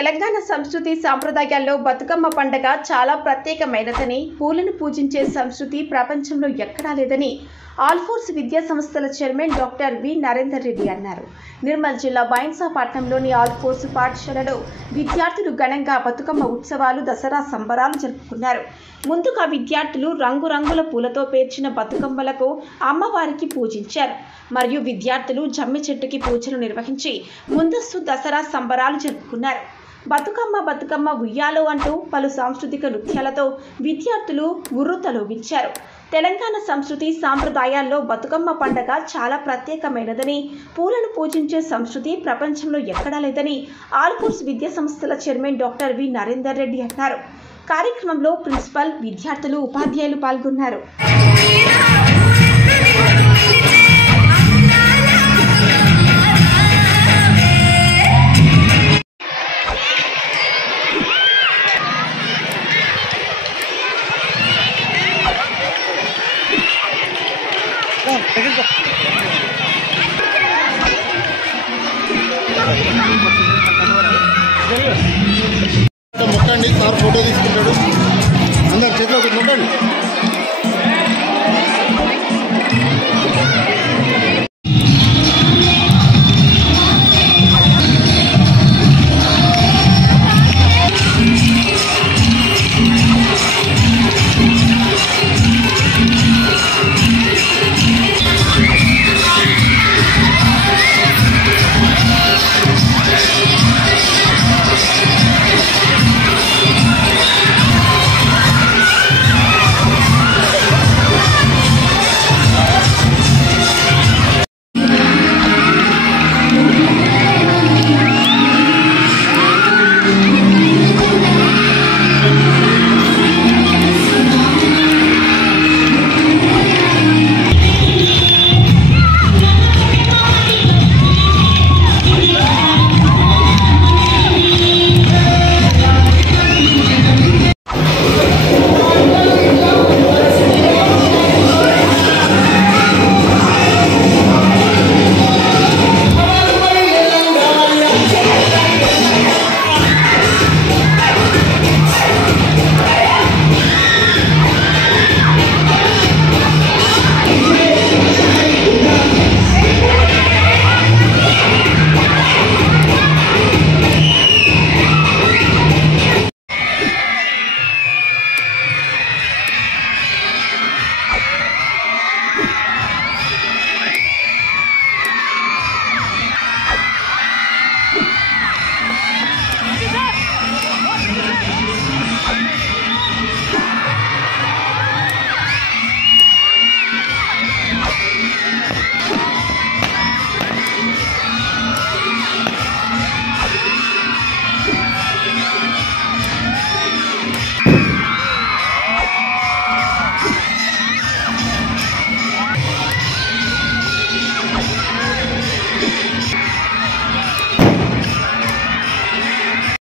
తెలంగాణ సంస్కృతి సాంప్రదాయాల్లో బతుకమ్మ పండుగ చాలా ప్రత్యేకమైనదని, పూలను పూజించే సంస్కృతి ప్రపంచంలో ఎక్కడా లేదని ఆల్ఫోర్స్ విద్యా సంస్థల chairman doctor V Narender Reddy అన్నారు. నిర్మల్ జిల్లా బైన్సాపట్నంలోని ఆల్ఫోర్స్ పాఠశాలలో విద్యార్థులు ఘనంగా బతుకమ్మ ఉత్సవాలు, దసరా సంబరాలు జరుపుకున్నారు. ముందుగా విద్యార్థులు రంగురంగుల పూలతో పేర్చిన బతుకమ్మలకు అమ్మవారికి పూజించారు. మరియు విద్యార్థులు జమ్మి చెట్టుకి పూజలు నిర్వహించి ముందస్తు దసరా సంబరాలు జరుపుకున్నారు. బతుకమ్మ ఉయ్యాలో అంటూ పలు సాంస్కృతిక నృత్యాలతో విద్యార్థులు ఉర్రూతలూగించారు. తెలంగాణ సంస్కృతి సాంప్రదాయాల్లో బతుకమ్మ పండుగ చాలా ప్రత్యేకమైనదని, పూలను పూజించే సంస్కృతి ప్రపంచంలో ఎక్కడా లేదని ఆల్ఫోర్స్ విద్యా సంస్థల chairman doctor V Narender Reddy అన్నారు. కార్యక్రమంలో ప్రిన్సిపల్, విద్యార్థులు, ఉపాధ్యాయులు పాల్గొన్నారు. మొక్కండి, సార్ ఫోటో తీసుకుంటాడు. అందరు చేతిలో ఒకటి ఉండండి.